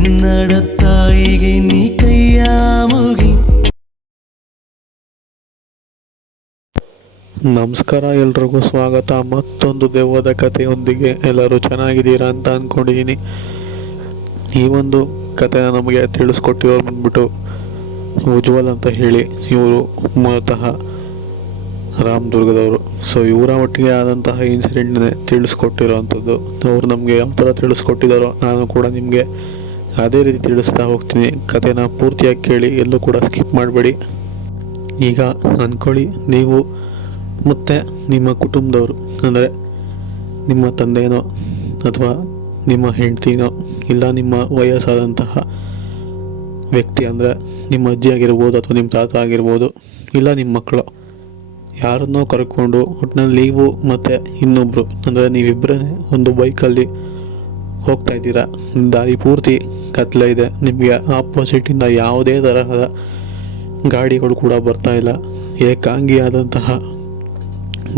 ಕನ್ನಡ ತಾಯಿಗೆ ನೀ ಕೈಯ ಮುಗಿ. ನಮಸ್ಕಾರ, ಎಲ್ರಿಗೂ ಸ್ವಾಗತ. ಮತ್ತೊಂದು ದೆವ್ವದ ಕಥೆಯೊಂದಿಗೆ. ಎಲ್ಲರೂ ಚೆನ್ನಾಗಿದ್ದೀರಾ ಅಂತ ಅಂದ್ಕೊಂಡಿದ್ದೀನಿ. ಈ ಒಂದು ಕಥೆನ ನಮಗೆ ತಿಳಿಸ್ಕೊಟ್ಟಿರೋರು ಬಂದ್ಬಿಟ್ಟು ಉಜ್ವಲ್ ಅಂತ ಹೇಳಿ. ಇವರು ಮೂಲತಃ ರಾಮದುರ್ಗದವರು. ಸೊ ಇವರ ಒಟ್ಟಿಗೆ ಆದಂತಹ ಇನ್ಸಿಡೆಂಟ್ನೇ ತಿಳಿಸ್ಕೊಟ್ಟಿರೋವಂಥದ್ದು. ಅವರು ನಮಗೆ ಯಾವ ಥರ ತಿಳಿಸ್ಕೊಟ್ಟಿದ್ದಾರೋ ನಾನು ಕೂಡ ನಿಮಗೆ ಅದೇ ರೀತಿ ತಿಳಿಸ್ತಾ ಹೋಗ್ತೀನಿ. ಕಥೆನ ಪೂರ್ತಿಯಾಗಿ ಕೇಳಿ, ಎಲ್ಲೂ ಕೂಡ ಸ್ಕಿಪ್ ಮಾಡಬೇಡಿ. ಈಗ ಅಂದ್ಕೊಳ್ಳಿ, ನೀವು ಮತ್ತು ನಿಮ್ಮ ಕುಟುಂಬದವರು, ಅಂದರೆ ನಿಮ್ಮ ತಂದೆನೋ ಅಥವಾ ನಿಮ್ಮ ಹೆಂಡ್ತಿನೋ ಇಲ್ಲ ನಿಮ್ಮ ವಯಸ್ಸಾದಂತಹ ವ್ಯಕ್ತಿ, ಅಂದರೆ ನಿಮ್ಮ ಅಜ್ಜಿ ಆಗಿರ್ಬೋದು ಅಥವಾ ನಿಮ್ಮ ತಾತ ಆಗಿರ್ಬೋದು, ಇಲ್ಲ ನಿಮ್ಮ ಮಕ್ಕಳು, ಯಾರನ್ನೋ ಕರ್ಕೊಂಡು ಒಟ್ಟಿನಲ್ಲಿ ನೀವು ಮತ್ತು ಇನ್ನೊಬ್ಬರು, ಅಂದರೆ ನೀವಿಬ್ಬರೇ ಒಂದು ಬೈಕಲ್ಲಿ ಹೋಗ್ತಾ ಇದ್ದೀರಾ. ದಾರಿ ಪೂರ್ತಿ ಕತ್ಲೆ ಇದೆ. ನಿಮಗೆ ಆಪೋಸಿಟಿಂದ ಯಾವುದೇ ತರಹದ ಗಾಡಿಗಳು ಕೂಡ ಬರ್ತಾ ಇಲ್ಲ. ಏಕಾಂಗಿಯಾದಂತಹ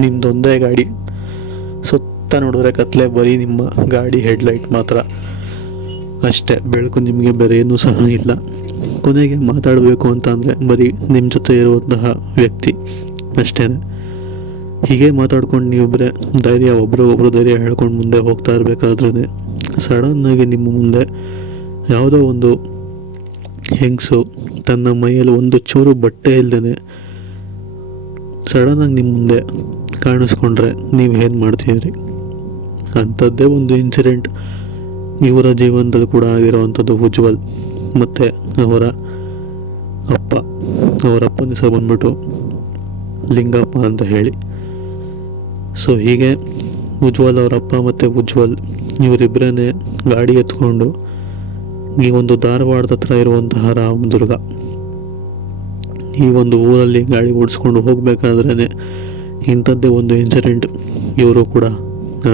ನಿಮ್ಮದೊಂದೇ ಗಾಡಿ. ಸುತ್ತ ನೋಡಿದ್ರೆ ಕತ್ಲೆ, ಬರೀ ನಿಮ್ಮ ಗಾಡಿ ಹೆಡ್ಲೈಟ್ ಮಾತ್ರ ಅಷ್ಟೇ, ಬೆಳಕು ನಿಮಗೆ ಬೇರೆ ಏನೂ ಸಹ ಇಲ್ಲ. ಕೊನೆಗೆ ಮಾತಾಡಬೇಕು ಅಂತ ಅಂದರೆ ಬರೀ ನಿಮ್ಮ ಜೊತೆ ಇರುವಂತಹ ವ್ಯಕ್ತಿ ಅಷ್ಟೇ. ಹೀಗೆ ಮಾತಾಡ್ಕೊಂಡು ನೀವಿಬ್ಬರೇ ಒಬ್ರಿಗೊಬ್ರು ಧೈರ್ಯ ಹೇಳ್ಕೊಂಡು ಮುಂದೆ ಹೋಗ್ತಾ ಇರಬೇಕಾದ್ರೆ ಸಡನ್ನಾಗಿ ನಿಮ್ಮ ಮುಂದೆ ಯಾವುದೋ ಒಂದು ಹೆಂಗಸು ತನ್ನ ಮೈಯಲ್ಲಿ ಒಂದು ಚೂರು ಬಟ್ಟೆ ಇಲ್ಲದೇ ಸಡನ್ನಾಗಿ ನಿಮ್ಮ ಮುಂದೆ ಕಾಣಿಸ್ಕೊಂಡ್ರೆ ನೀವು ಏನು ಮಾಡ್ತಿದ್ರಿ? ಅಂಥದ್ದೇ ಒಂದು ಇನ್ಸಿಡೆಂಟ್ ಇವರ ಜೀವನದಲ್ಲಿ ಕೂಡ ಆಗಿರೋವಂಥದ್ದು. ಉಜ್ವಲ್ ಮತ್ತು ಅವರ ಅಪ್ಪನ ಹೆಸರು ಬಂದ್ಬಿಟ್ಟು ಲಿಂಗಪ್ಪ ಅಂತ ಹೇಳಿ. ಸೊ ಹೀಗೆ ಉಜ್ವಲ್ ಅವರಪ್ಪ ಮತ್ತು ಉಜ್ವಲ್ ಇವರಿಬ್ಬರೇ ಗಾಡಿ ಎತ್ಕೊಂಡು ಈ ಒಂದು ಧಾರವಾಡದ ಹತ್ರ ಇರುವಂತಹ ರಾಮದುರ್ಗ ಈ ಒಂದು ಊರಲ್ಲಿ ಗಾಡಿ ಓಡಿಸ್ಕೊಂಡು ಹೋಗಬೇಕಾದ್ರೇ ಇಂಥದ್ದೇ ಒಂದು ಇನ್ಸಿಡೆಂಟ್ ಇವರು ಕೂಡ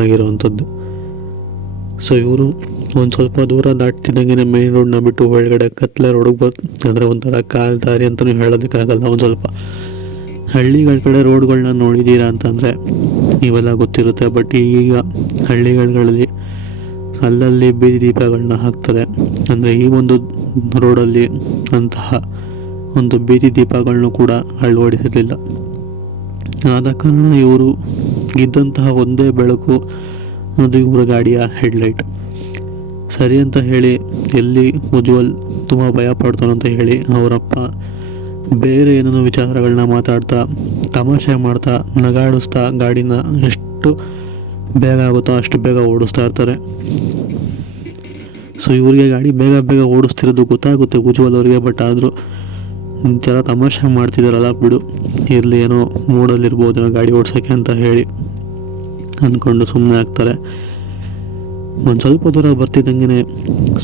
ಆಗಿರೋವಂಥದ್ದು. ಸೊ ಇವರು ಒಂದು ಸ್ವಲ್ಪ ದೂರ ದಾಟ್ತಿದ್ದಂಗೆ ಮೇನ್ ರೋಡ್ನ ಬಿಟ್ಟು ಒಳಗಡೆ ಕತ್ಲೆ ರೋಡಿಗೆ ಅಂದರೆ ಒಂಥರ ಕಾಲು ದಾರಿ ಅಂತಲೂ ಹೇಳೋದಕ್ಕಾಗಲ್ಲ, ಒಂದು ಸ್ವಲ್ಪ ಹಳ್ಳಿಗಳ ಕಡೆ ರೋಡ್ಗಳನ್ನ ನೋಡಿದ್ದೀರಾ ಅಂತಂದರೆ ಇವೆಲ್ಲ ಗೊತ್ತಿರುತ್ತೆ. ಬಟ್ ಈಗ ಹಳ್ಳಿಗಳಲ್ಲಿ ಅಲ್ಲಲ್ಲಿ ಬೀದಿ ದೀಪಗಳನ್ನ ಹಾಕ್ತಾರೆ. ಅಂದರೆ ಈ ಒಂದು ರೋಡಲ್ಲಿ ಅಂತಹ ಒಂದು ಬೀದಿ ದೀಪಗಳನ್ನೂ ಕೂಡ ಅಳವಡಿಸಲಿಲ್ಲ. ಆದ ಕಾರಣ ಇವರು ಇದ್ದಂತಹ ಒಂದೇ ಬೆಳಕು ಅದು ಇವರ ಗಾಡಿಯ ಹೆಡ್ಲೈಟ್. ಸರಿ ಅಂತ ಹೇಳಿ ಎಲ್ಲಿ ಉಜ್ವಲ್ ತುಂಬ ಭಯ ಪಡ್ತಾನೋ ಅಂತ ಹೇಳಿ ಅವರಪ್ಪ ಬೇರೆ ಏನೇನೋ ವಿಚಾರಗಳನ್ನ ಮಾತಾಡ್ತಾ, ತಮಾಷೆ ಮಾಡ್ತಾ, ನಗಾಡಿಸ್ತಾ ಗಾಡಿನ ಎಷ್ಟು ಬೇಗ ಆಗುತ್ತೋ ಅಷ್ಟು ಬೇಗ ಓಡಿಸ್ತಾ ಇರ್ತಾರೆ. ಸೊ ಇವರಿಗೆ ಗಾಡಿ ಬೇಗ ಓಡಿಸ್ತಿರೋದು ಗೊತ್ತಾಗುತ್ತೆ ಉಜ್ವಲ್ ಅವರಿಗೆ. ಬಟ್ ಆದರೂ ಒಂಥರ ತಮಾಷೆ ಮಾಡ್ತಿದ್ದಾರಲ್ಲ, ಬಿಡು ಇರಲಿ, ಏನೋ ಮೂಡಲ್ಲಿರ್ಬೋದೇನೋ ಗಾಡಿ ಓಡಿಸೋಕ್ಕೆ ಅಂತ ಹೇಳಿ ಅಂದ್ಕೊಂಡು ಸುಮ್ಮನೆ ಆಗ್ತಾರೆ. ಒಂದು ಸ್ವಲ್ಪ ದೂರ ಬರ್ತಿದ್ದಂಗೆ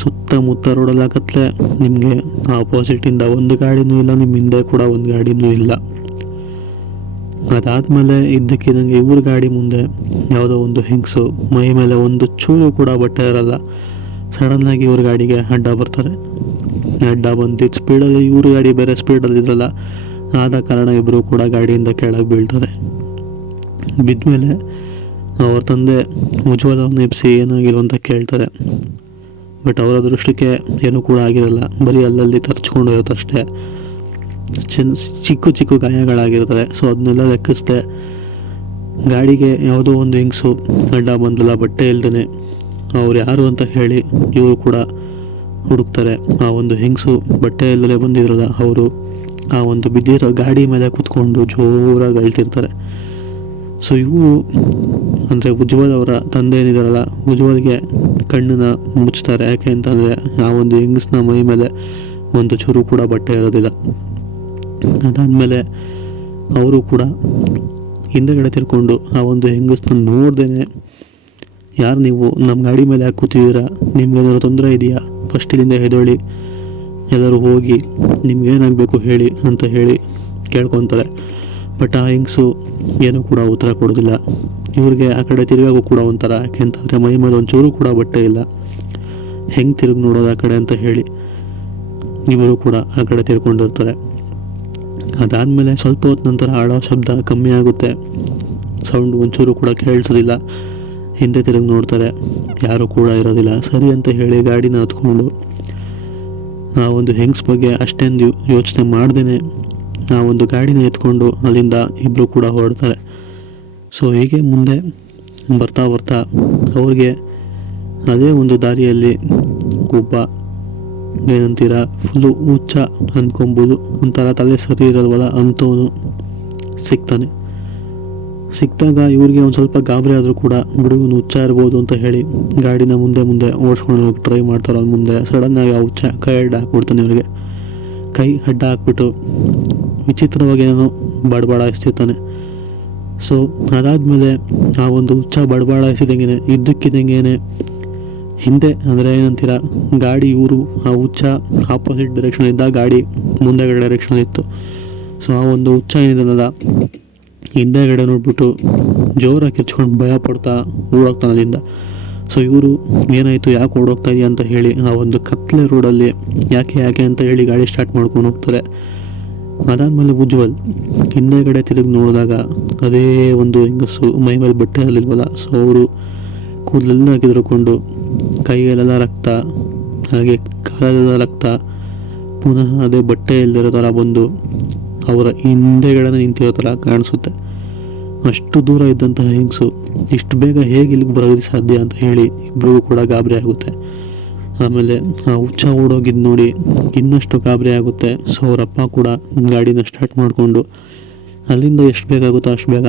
ಸುತ್ತಮುತ್ತ ರೋಡೆಲ್ಲ ಕತ್ಲೆ. ನಿಮಗೆ ಆಪೋಸಿಟಿಂದ ಒಂದು ಗಾಡಿನೂ ಇಲ್ಲ, ನಿಮ್ಮ ಹಿಂದೆ ಕೂಡ ಒಂದು ಗಾಡಿನೂ ಇಲ್ಲ. ಅದಾದಮೇಲೆ ಇದ್ದಕ್ಕಿದ್ದಂಗೆ ಇವ್ರ ಗಾಡಿ ಮುಂದೆ ಯಾವುದೋ ಒಂದು ಹೆಂಗಸು ಮೈ ಮೇಲೆ ಒಂದು ಚೂರು ಕೂಡ ಬಟ್ಟೆ ಇರಲ್ಲ, ಸಡನ್ನಾಗಿ ಇವ್ರ ಗಾಡಿಗೆ ಅಡ್ಡ ಬರ್ತಾರೆ. ಅಡ್ಡ ಬಂದಿದ್ದ ಸ್ಪೀಡಲ್ಲಿ ಇವ್ರ ಗಾಡಿ ಬೇರೆ ಸ್ಪೀಡಲ್ಲಿ ಇದ್ರಲ್ಲ, ಆದ ಕಾರಣ ಇಬ್ಬರು ಕೂಡ ಗಾಡಿಯಿಂದ ಕೆಳಗೆ ಬೀಳ್ತಾರೆ. ಬಿದ್ಮೇಲೆ ಅವ್ರ ತಂದೆ ಉಜ್ವಲ್ ಅವ್ರನ್ನ ಎಬ್ಬಿಸಿ ಏನಾಗಿಲ್ಲ ಅಂತ ಕೇಳ್ತಾರೆ. ಬಟ್ ಅವರ ದೃಷ್ಟಕ್ಕೆ ಏನೂ ಕೂಡ ಆಗಿರಲ್ಲ, ಬರೀ ಅಲ್ಲಲ್ಲಿ ತರ್ಚ್ಕೊಂಡಿರುತ್ತೆ ಅಷ್ಟೇ. ಚಿಕ್ಕ ಗಾಯಗಳಾಗಿರ್ತದೆ. ಸೊ ಅದನ್ನೆಲ್ಲ ಲೆಕ್ಕಿಸ್ದೆ ಗಾಡಿಗೆ ಯಾವುದೋ ಒಂದು ಹೆಂಗಸು ಅಡ್ಡ ಬಂದಲ್ಲ ಬಟ್ಟೆ ಇಲ್ದೇ, ಅವ್ರು ಯಾರು ಅಂತ ಹೇಳಿ ಇವರು ಕೂಡ ಹುಡುಕ್ತಾರೆ. ಆ ಒಂದು ಹೆಂಗಸು ಬಟ್ಟೆ ಇಲ್ಲದೆ ಬಂದಿದ್ರಲ್ಲ, ಅವರು ಆ ಒಂದು ಬಿದ್ದಿರೋ ಗಾಡಿ ಮೇಲೆ ಕೂತ್ಕೊಂಡು ಜೋರಾಗಿ ಅಳ್ತಿರ್ತಾರೆ. ಸೊ ಇವರು ಅಂದರೆ ಉಜ್ವಲ್ ಅವರ ತಂದೆ ಏನಿದಾರಲ್ಲ, ಉಜ್ವಲ್ಗೆ ಕಣ್ಣನ್ನು ಮುಚ್ತಾರೆ. ಯಾಕೆ ಅಂತಂದರೆ ಆ ಒಂದು ಹೆಂಗಸ್ನ ಮೈ ಮೇಲೆ ಒಂದು ಚೂರು ಕೂಡ ಬಟ್ಟೆ ಇರೋದಿಲ್ಲ. ಅದಾದಮೇಲೆ ಅವರು ಕೂಡ ಹಿಂದೆಗಡೆ ತಿರ್ಕೊಂಡು ಆ ಒಂದು ಹೆಂಗಸ್ನ ನೋಡ್ದೇ, ಯಾರು ನೀವು ನಮ್ಮ ಗಾಡಿ ಮೇಲೆ ಯಾಕೆ ಕೂತಿದ್ದೀರಾ, ನಿಮ್ಗೇನಾದ್ರು ತೊಂದರೆ ಇದೆಯಾ, ಫಸ್ಟ್ ಇಲ್ಲಿಂದ ಹೆದೊಳಿ, ಎಲ್ಲರೂ ಹೋಗಿ ನಿಮ್ಗೇನಾಗಬೇಕು ಹೇಳಿ ಅಂತ ಹೇಳಿ ಕೇಳ್ಕೊತಾರೆ. ಬಟ್ ಆ ಹೆಂಗಸು ಏನೂ ಕೂಡ ಉತ್ತರ ಕೊಡೋದಿಲ್ಲ. ಇವ್ರಿಗೆ ಆ ಕಡೆ ತಿರುಗಾಗೂ ಕೂಡ ಒಂಥರ, ಯಾಕೆ ಅಂತಂದರೆ ಮೈ ಮೇಲೆ ಒಂಚೂರು ಕೂಡ ಬಟ್ಟೆ ಇಲ್ಲ, ಹೆಂಗೆ ತಿರುಗಿ ನೋಡೋದು ಆ ಕಡೆ ಅಂತ ಹೇಳಿ ಇವರು ಕೂಡ ಆ ಕಡೆ ತಿರ್ಕೊಂಡಿರ್ತಾರೆ. ಅದಾದಮೇಲೆ ಸ್ವಲ್ಪ ಹೊತ್ತು ನಂತರ ಆಳೋ ಶಬ್ದ ಕಮ್ಮಿ ಆಗುತ್ತೆ, ಸೌಂಡ್ ಒಂಚೂರು ಕೂಡ ಕೇಳಿಸೋದಿಲ್ಲ. ಹಿಂದೆ ತಿರುಗಿ ನೋಡ್ತಾರೆ, ಯಾರೂ ಕೂಡ ಇರೋದಿಲ್ಲ. ಸರಿ ಅಂತ ಹೇಳಿ ಗಾಡಿನ ಹತ್ಕೊಂಡು ಆ ಒಂದು ಹೆಂಗ್ಸ್ ಬಗ್ಗೆ ಅಷ್ಟೊಂದು ಯೋಚನೆ ಮಾಡ್ದೇ ಆ ಒಂದು ಗಾಡಿನ ಎತ್ಕೊಂಡು ಅಲ್ಲಿಂದ ಇಬ್ಬರು ಕೂಡ ಹೊರಡ್ತಾರೆ. ಸೊ ಹೀಗೆ ಮುಂದೆ ಬರ್ತಾ ಬರ್ತಾ ಅವ್ರಿಗೆ ಅದೇ ಒಂದು ದಾರಿಯಲ್ಲಿ ಒಬ್ಬ ಏನಂತೀರ ಫುಲ್ಲು ಹುಚ್ಚ ಅಂದ್ಕೊಬೋದು, ಒಂಥರ ತಲೆ ಸರಿ ಇರಲ್ವಲ್ಲ ಅಂಥವನು ಸಿಗ್ತಾನೆ. ಸಿಕ್ಕಿದಾಗ ಇವ್ರಿಗೆ ಒಂದು ಸ್ವಲ್ಪ ಗಾಬರಿ ಆದರೂ ಕೂಡ ಬಿಡುಗನು ಹುಚ್ಚ ಇರ್ಬೋದು ಅಂತ ಹೇಳಿ ಗಾಡಿನ ಮುಂದೆ ಓಡಿಸ್ಕೊಂಡು ಹೋಗಿ ಟ್ರೈ ಮಾಡ್ತಾರೆ. ಅವ್ನು ಮುಂದೆ ಸಡನ್ನಾಗಿ ಆ ಹುಚ್ಚ ಕೈ ಅಡ್ಡ ಹಾಕ್ಬಿಡ್ತಾನೆ. ಇವ್ರಿಗೆ ಕೈ ಅಡ್ಡ ಹಾಕ್ಬಿಟ್ಟು ವಿಚಿತ್ರವಾಗಿ ಏನೋ ಬಡಬಡಾಯಿಸ್ತಿರ್ತಾನೆ. ಸೊ ಅದಾದಮೇಲೆ ಆ ಒಂದು ಹುಚ್ಚ ಬಡಬಡಾಯಿಸಿದಂಗೆ ಇದ್ದಕ್ಕಿದ್ದಂಗೆ ಹಿಂದೆ ಅಂದರೆ ಏನಂತೀರ ಗಾಡಿ ಇವರು ಆ ಹುಚ್ಚ ಆಪೋಸಿಟ್ ಡೈರೆಕ್ಷನಲ್ಲಿದ್ದ ಗಾಡಿ ಮುಂದೆಗಡೆ ಡೈರೆಕ್ಷನಲ್ಲಿತ್ತು. ಸೊ ಆ ಒಂದು ಹುಚ್ಚ ಏನಿದಲ್ಲ ಹಿಂದೆಗಡೆ ನೋಡ್ಬಿಟ್ಟು ಜೋರಾಗಿ ಕಿರ್ಚ್ಕೊಂಡು ಭಯ ಪಡ್ತಾ ಓಡೋಗ್ತಾನೆ ಅಲ್ಲಿಂದ. ಸೊ ಇವರು ಏನಾಯಿತು ಯಾಕೆ ಓಡೋಗ್ತಾ ಇದೆಯಾ ಅಂತ ಹೇಳಿ ಆ ಒಂದು ಕತ್ಲೆ ರೋಡಲ್ಲಿ ಯಾಕೆ ಅಂತ ಹೇಳಿ ಗಾಡಿ ಸ್ಟಾರ್ಟ್ ಮಾಡ್ಕೊಂಡು ಹೋಗ್ತಾರೆ. ಅದಾದಮೇಲೆ ಉಜ್ವಲ್ ಹಿಂದೆಗಡೆ ತಿರುಗಿ ನೋಡಿದಾಗ ಅದೇ ಒಂದು ಹೆಂಗಸು ಮೈ ಮೇಲೆ ಬಟ್ಟೆ ಅಲ್ಲಿಲ್ವಲ್ಲ. ಸೊ ಅವರು ಕೂದಲೆಲ್ಲ ಕಿದ್ರುಕೊಂಡು ಕೈಯಲ್ಲೆಲ್ಲ ರಕ್ತ, ಹಾಗೆ ಕಾಲಲ್ಲೆಲ್ಲ ರಕ್ತ, ಪುನಃ ಅದೇ ಬಟ್ಟೆ ಇಲ್ದಿರೋ ಥರ ಬಂದು ಅವರ ಹಿಂದೆಗಡೆ ನಿಂತಿರೋ ಥರ ಕಾಣಿಸುತ್ತೆ. ಅಷ್ಟು ದೂರ ಇದ್ದಂತಹ ಹೆಂಗಸು ಇಷ್ಟು ಬೇಗ ಹೇಗೆ ಇಲ್ಲಿಗೆ ಬರೋದಕ್ಕೆ ಸಾಧ್ಯ ಅಂತ ಹೇಳಿ ಇಬ್ಬರಿಗೂ ಕೂಡ ಗಾಬರಿ ಆಗುತ್ತೆ. ಆಮೇಲೆ ಆ ಹುಚ್ಚ ಓಡೋಗಿದ್ದು ನೋಡಿ ಇನ್ನಷ್ಟು ಗಾಬರಿ ಆಗುತ್ತೆ. ಸೊ ಅವರಪ್ಪ ಕೂಡ ಗಾಡಿನ ಸ್ಟಾರ್ಟ್ ಮಾಡಿಕೊಂಡು ಅಲ್ಲಿಂದ ಎಷ್ಟು ಬೇಕಾಗುತ್ತೋ ಅಷ್ಟು ಬೇಗ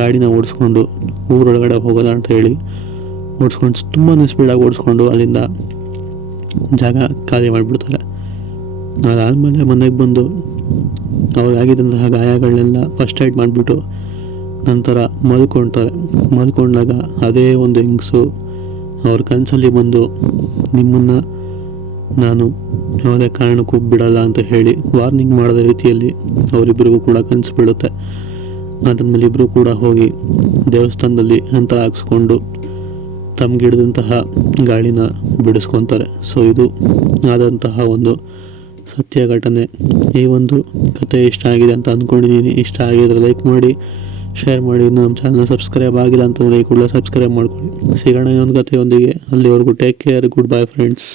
ಗಾಡಿನ ಓಡಿಸ್ಕೊಂಡು ಊರೊಳಗಡೆ ಹೋಗೋದ ಅಂತ ಹೇಳಿ ಓಡಿಸ್ಕೊಂಡು ತುಂಬಾ ಸ್ಪೀಡಾಗಿ ಓಡಿಸ್ಕೊಂಡು ಅಲ್ಲಿಂದ ಜಾಗ ಖಾಲಿ ಮಾಡಿಬಿಡ್ತಾರೆ. ಅದಾದಮೇಲೆ ಮನೆಗೆ ಬಂದು ಅವ್ರಿಗಾಗಿದ್ದಂತಹ ಗಾಯಗಳನ್ನೆಲ್ಲ ಫಸ್ಟ್ ಏಡ್ ಮಾಡಿಬಿಟ್ಟು ನಂತರ ಮಲ್ಕೊಂಡಾಗ ಅದೇ ಒಂದು ಹೆಂಗಸು ಅವ್ರ ಕನಸಲ್ಲಿ ಬಂದು ನಿಮ್ಮನ್ನು ನಾನು ಯಾವುದೇ ಕಾರಣಕ್ಕೂ ಬಿಡಲ್ಲ ಅಂತ ಹೇಳಿ ವಾರ್ನಿಂಗ್ ಮಾಡಿದ ರೀತಿಯಲ್ಲಿ ಅವರಿಬ್ಬರಿಗೂ ಕೂಡ ಕನಸು ಬೀಳುತ್ತೆ. ಅದಾದಮೇಲೆ ಇಬ್ಬರು ಕೂಡ ಹೋಗಿ ದೇವಸ್ಥಾನದಲ್ಲಿ ಅಂತರ ಹಾಕ್ಸ್ಕೊಂಡು ತಮ್ಗಿಡಿದಂತಹ ಗಾಳಿನ ಬಿಡಿಸ್ಕೊತಾರೆ. ಸೊ ಇದು ಆದಂತಹ ಒಂದು ಸತ್ಯ ಘಟನೆ. ಈ ಒಂದು ಕತೆ ಇಷ್ಟ ಆಗಿದೆ ಅಂತ ಅಂದ್ಕೊಂಡಿದ್ದೀನಿ. ಇಷ್ಟ ಆಗಿದ್ರೆ ಲೈಕ್ ಮಾಡಿ, ಶೇರ್ ಮಾಡಿ. ಇನ್ನು ನಮ್ಮ ಚಾನಲ್ ಸಬ್ಸ್ಕ್ರೈಬ್ ಆಗಿಲ್ಲ ಅಂತಂದರೆ ಈ ಕೂಡಲೇ ಸಬ್ಸ್ಕ್ರೈಬ್ ಮಾಡ್ಕೊಳ್ಳಿ. ಸಿಗೋಣ ಇನ್ನೊಂದು ಕಥೆಯೊಂದಿಗೆ. ಅಲ್ಲಿವರೆಗೂ take care, good bye friends.